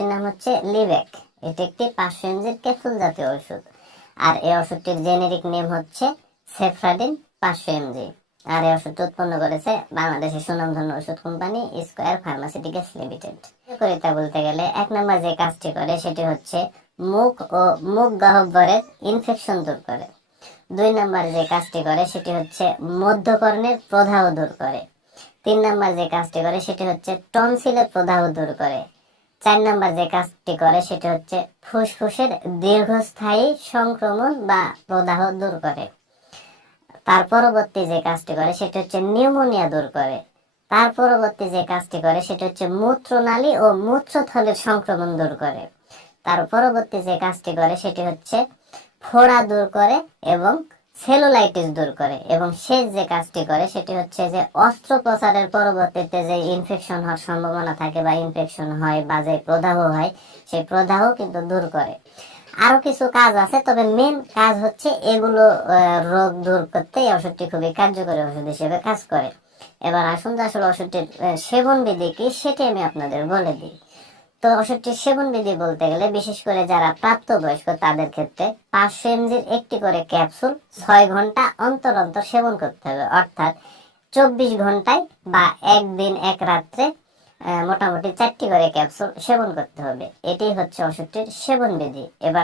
ওষুধটির নাম হচ্ছে লিভেক এটি একটি পাঁচশো ক্যাপসুল জাতীয় ওষুধ। আর এই ওষুধটির জেনেরিক নেম হচ্ছে সেফ্রাডিন পাঁচশো আর এই ওষুধটি উৎপন্ন করেছে বাংলাদেশের সুনামধন্য ওষুধ কোম্পানি স্কোয়ার ফার্মাসিউটিক্যালস লিমিটেড উপকারিতা বলতে গেলে এক নম্বর যে কাজটি করে সেটি হচ্ছে মুখ ও মুখ গহ্বরের ইনফেকশন দূর করে। দুই নম্বর যে কাজটি করে সেটি হচ্ছে মধ্যকর্ণের প্রদাহ দূর করে। তিন নম্বর যে কাজটি করে সেটি হচ্ছে টনসিলের প্রদাহ দূর করে। চার নম্বর যে কাজটি করে সেটা হচ্ছে ফুসফুসের দীর্ঘস্থায়ী সংক্রমণ বা প্রদাহ দূর করে। তার পরবর্তী যে কাজটি করে সেটা হচ্ছে নিউমোনিয়া দূর করে। তার পরবর্তী যে কাজটি করে সেটা হচ্ছে মূত্রনালী ও মূত্রথলের সংক্রমণ দূর করে। তার পরবর্তী যে কাজটি করে সেটি হচ্ছে ফোড়া দূর করে এবং সেলুলাইটিস দূর করে এবং শেষ যে কাজটি করে সেটি হচ্ছে যে অস্ত্রোপচারের পরবর্তীতে যে ইনফেকশন হওয়ার সম্ভাবনা থাকে বা ইনফেকশন হয় বা যে প্রদাহ হয়, সেই প্রদাহ কিন্তু দূর করে। আরও কিছু কাজ আছে, তবে মেন কাজ হচ্ছে এগুলো রোগ দূর করতে এই ওষুধটি খুবই কার্যকরী ওষুধ হিসেবে কাজ করে। এবার আসুন যে আসলে ওষুধটির সেবন বিধি কি, সেটি আমি আপনাদের বলে দিই। তো ওষুধটির সেবন বিধি বলতে গেলে, বিশেষ করে যারা প্রাপ্তবয়স্ক, তাদের ক্ষেত্রে পাঁচশো এমজির একটি করে ক্যাপসুল ছয় ঘণ্টা অন্তর অন্তর সেবন করতে হবে। অর্থাৎ চব্বিশ ঘন্টায় বা একদিন, এক রাত্রে মোটামুটি চারটি করে ক্যাপসুল সেবন করতে হবে। এটি হচ্ছে ওষুধটির সেবন বিধি। এবার